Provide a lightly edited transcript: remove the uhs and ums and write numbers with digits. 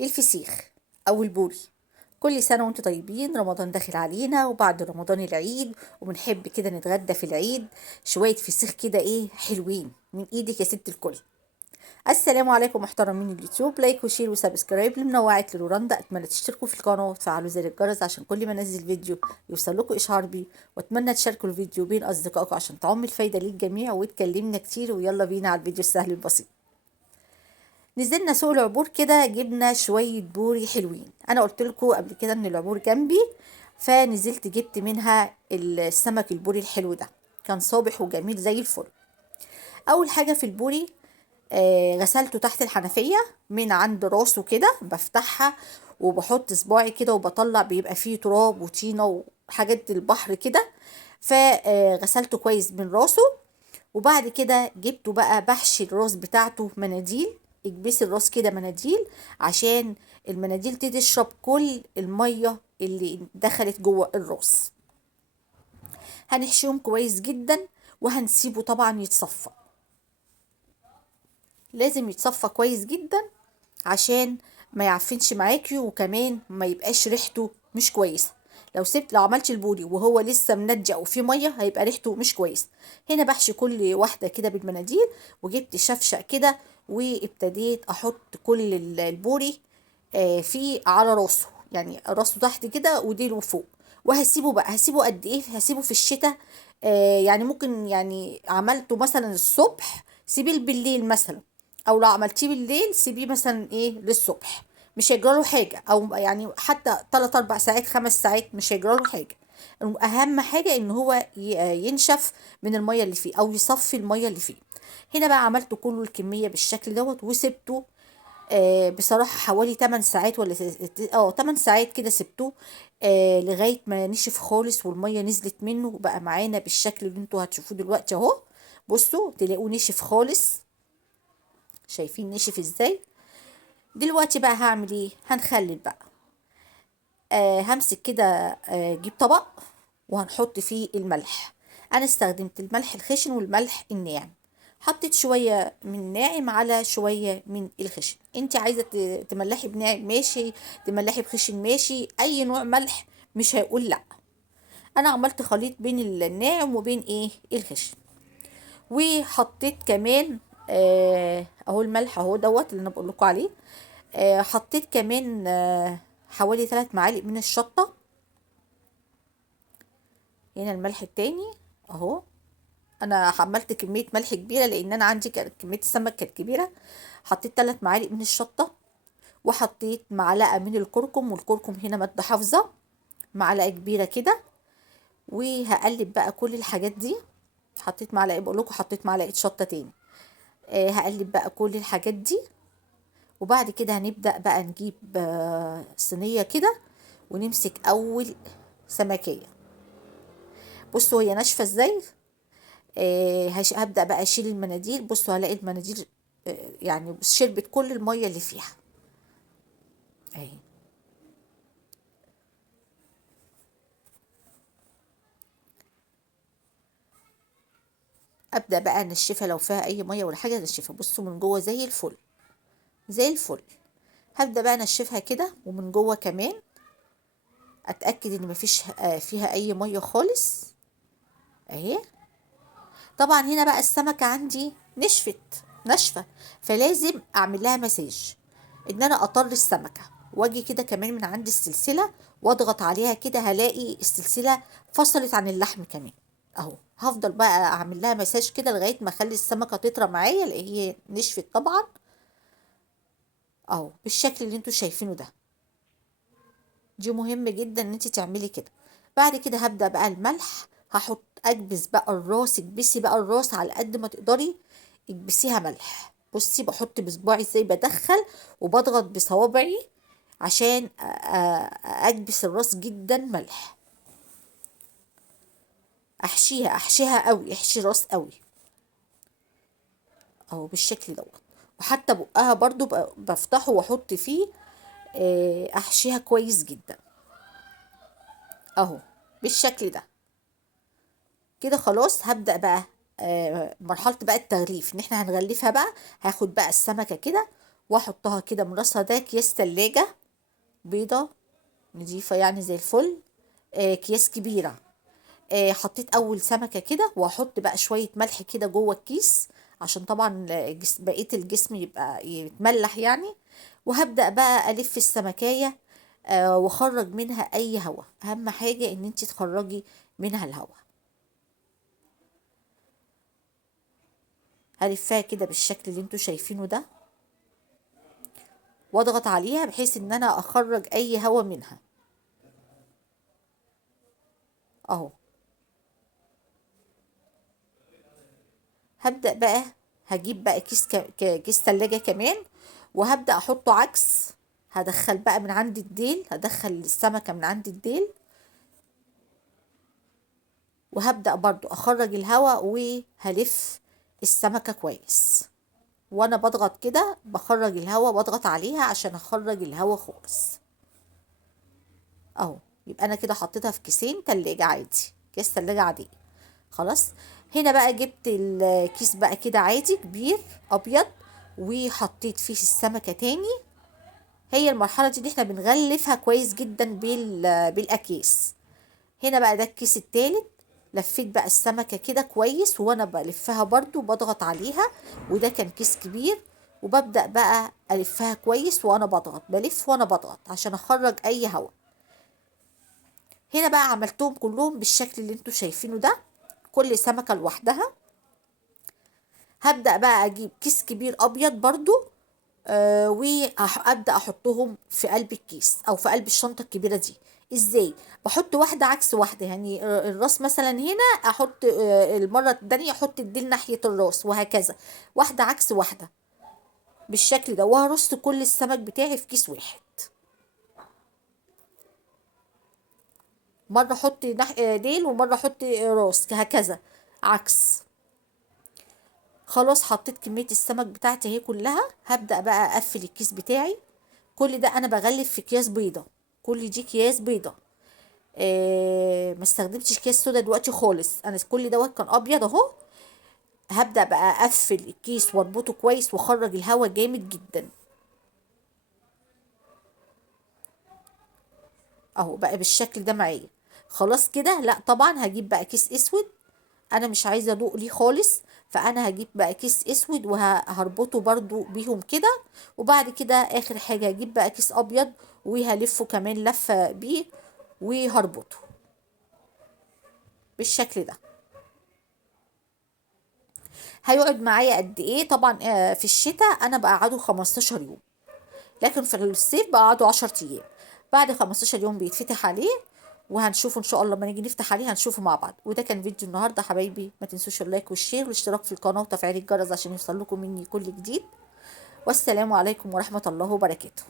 الفسيخ او البوري. كل سنة وانتم طيبين، رمضان داخل علينا وبعد رمضان العيد، وبنحب كده نتغدى في العيد شوية فسيخ كده ايه حلوين من ايدك يا ست الكل. السلام عليكم محترمين اليوتيوب، لايك وشير وسبسكرايب لمنوعة لورندا. اتمنى تشتركوا في القناة وتفعلوا زر الجرس عشان كل ما انزل فيديو يوصل لكم اشعار بيه، واتمنى تشاركوا الفيديو بين اصدقائكم عشان تعم الفايدة للجميع. واتكلمنا كتير ويلا بينا على الفيديو السهل البسيط. نزلنا سوق العبور كده، جبنا شوية بوري حلوين. انا قلت لكم قبل كده ان العبور جنبي، فنزلت جبت منها السمك البوري الحلو ده، كان صابح وجميل زي الفل. اول حاجة في البوري، غسلته تحت الحنفية من عند راسه كده، بفتحها وبحط صباعي كده وبطلع، بيبقى فيه تراب وطينة وحاجات البحر كده. فغسلته كويس من راسه، وبعد كده جبته بقى بحشي الراس بتاعته مناديل. اكبسي الراس كده مناديل عشان المناديل دي تشرب كل المية اللي دخلت جوه الراس. هنحشيهم كويس جدا وهنسيبه طبعا يتصفى. لازم يتصفى كويس جدا عشان ما يعفنش معاكي، وكمان ما يبقاش ريحته مش كويسه. لو عملتي البوري وهو لسه منجع وفيه ميه هيبقى ريحته مش كويس. هنا بحشي كل واحده كده بالمناديل، وجبت شفشق كده وابتديت احط كل البوري فيه على راسه، يعني راسه تحت كده وديله فوق. وهسيبه بقى، هسيبه قد ايه؟ هسيبه في الشتاء. يعني ممكن، يعني عملته مثلا الصبح سيبيه بالليل مثلا، او لو عملتيه بالليل سيبيه مثلا ايه للصبح، مش هيجراله حاجه. او يعني حتى 3 4 ساعات 5 ساعات مش هيجراله حاجه. اهم حاجه ان هو ينشف من الميه اللي فيه، او يصفي الميه اللي فيه. هنا بقى عملت كله الكميه بالشكل دوت وسبته. بصراحه حوالي 8 ساعات ولا 8 ساعات كده سبته، لغايه ما نشف خالص والميه نزلت منه وبقى معانا بالشكل اللي انتوا هتشوفوه دلوقتي اهو. بصوا تلاقوه نشف خالص، شايفين نشف ازاي؟ دلوقتي بقى هعمل ايه؟ هنخلل بقى. همسك كده، جيب طبق وهنحط فيه الملح. انا استخدمت الملح الخشن والملح الناعم. حطيت شوية من ناعم على شوية من الخشن. انت عايزة تملحي بناعم ماشي، تملحي بخشن ماشي، اي نوع ملح مش هيقول لا. انا عملت خليط بين الناعم وبين ايه الخشن. وحطيت كمان اهو الملح اهو دوت اللي انا بقول لكم عليه. حطيت كمان حوالي 3 معالق من الشطة. هنا الملح التاني اهو. انا عملت كمية ملح كبيرة لان انا عندي كمية السمك كانت كبيرة. حطيت 3 معالق من الشطة، وحطيت معلقة من الكركم، والكركم هنا مادة حافظة، معلقة كبيرة كده. وهقلب بقى كل الحاجات دي. حطيت معلقة، بقول لكم حطيت معلقة شطة تاني. هقلب بقى كل الحاجات دي. وبعد كده هنبدأ بقى نجيب صينية كده، ونمسك أول سمكية. بصوا هي ناشفة ازاي. هبدأ بقى أشيل المناديل. بصوا هلاقي المناديل يعني شربت كل المية اللي فيها اهي. أبدأ بقى أنشفها، لو فيها أي مية ولا حاجة أنشفها. بصوا من جوه زي الفل، زي الفل. هبدأ بقى أنشفها كده، ومن جوه كمان أتأكد إن مفيش فيها أي مية خالص اهي. طبعا هنا بقى السمكة عندي ناشفة، فلازم اعمل لها مساج، ان انا اطر السمكة واجي كده كمان من عند السلسلة واضغط عليها كده، هلاقي السلسلة فصلت عن اللحم كمان اهو. هفضل بقى اعمل لها مساج كده لغاية ما اخلي السمكة تطرى معايا، لان هي نشفت طبعا اهو بالشكل اللي انتوا شايفينه ده. دي مهم جدا ان انت تعملي كده. بعد كده هبدأ بقى الملح، هحط اكبس بقى الراس. اكبسي بقى الراس على قد ما تقدري، اكبسيها ملح. بصي بحط بصباعي ازاي، بدخل وبضغط بصوابعي عشان اكبس الراس جدا ملح. احشيها قوي، احشي الراس قوي اهو بالشكل دوت. وحتى بقها برضو بفتحه واحط فيه، احشيها كويس جدا اهو بالشكل ده. كده خلاص. هبدأ بقى مرحلة بقى التغليف، ان احنا هنغلفها بقى. هاخد بقى السمكة كده واحطها كده من راسها. ده اكياس تلاجة بيضة نضيفة يعني زي الفل، اكياس كبيرة. حطيت اول سمكة كده، واحط بقى شوية ملح كده جوه الكيس عشان طبعا بقية الجسم يبقى يتملح يعني. وهبدأ بقى الف السمكية، واخرج منها اي هوا. اهم حاجة ان انت تخرجي منها الهوا. هلفها كده بالشكل اللي انتوا شايفينه ده، واضغط عليها بحيث ان انا اخرج اي هوا منها اهو. هبدأ بقى، هجيب بقى كيس تلاجة كمان، وهبدأ احطه عكس. هدخل بقى من عند الديل، هدخل السمكة من عند الديل، وهبدأ برضو اخرج الهواء، وهلف السمكة كويس. وانا بضغط كده بخرج الهواء، بضغط عليها عشان اخرج الهواء خالص اهو. يبقى انا كده حطيتها في كيسين تلاجة عادي، كيس تلاجة عادية. خلاص. هنا بقى جبت الكيس بقى كده عادي كبير ابيض، وحطيت فيه السمكة تاني. هي المرحلة دي اللي احنا بنغلفها كويس جدا بالاكياس. هنا بقى ده الكيس التالت. لفيت بقى السمكة كده كويس، وانا بلفها برضو بضغط عليها. وده كان كيس كبير، وببدأ بقى ألفها كويس، وانا بضغط بلف وانا بضغط عشان اخرج اي هوا. هنا بقى عملتهم كلهم بالشكل اللي انتوا شايفينه ده، كل سمكة لوحدها. هبدأ بقى اجيب كيس كبير ابيض برضو، وابدا احطهم في قلب الكيس او في قلب الشنطه الكبيره دي. ازاي؟ بحط واحده عكس واحده، يعني الراس مثلا هنا احط، المره التانية احط الديل ناحيه الراس، وهكذا واحده عكس واحده بالشكل ده. وهرص كل السمك بتاعي في كيس واحد. مره احط ديل، ومره احط راس، هكذا عكس. خلاص حطيت كميه السمك بتاعتي اهي كلها. هبدا بقى اقفل الكيس بتاعي. كل ده انا بغلف في اكياس بيضه، كل دي اكياس بيضه. ما استخدمتش اكياس سودا دلوقتي خالص، انا كل دوت كان ابيض اهو. هبدأ بقى اقفل الكيس واربطه كويس، واخرج الهواء جامد جدا اهو بقى بالشكل ده معايا. خلاص كده. لا طبعا هجيب بقى كيس اسود، انا مش عايزه ادوق ليه خالص. فانا هجيب بقى كيس اسود وهربطه برضو بيهم كده. وبعد كده اخر حاجه هجيب بقى كيس ابيض، وهلفه كمان لفه بيه، وهربطه بالشكل ده. هيقعد معايا قد ايه؟ طبعا في الشتاء انا بقعده 15 يوم، لكن في الصيف بقعده 10 ايام. بعد 15 يوم بيتفتح عليه، وهنشوفه ان شاء الله لما نيجي نفتح عليه هنشوفه مع بعض. وده كان فيديو النهارده حبايبي، ما تنسوش اللايك والشير والاشتراك في القناه وتفعيل الجرس عشان يوصل لكم مني كل جديد. والسلام عليكم ورحمه الله وبركاته.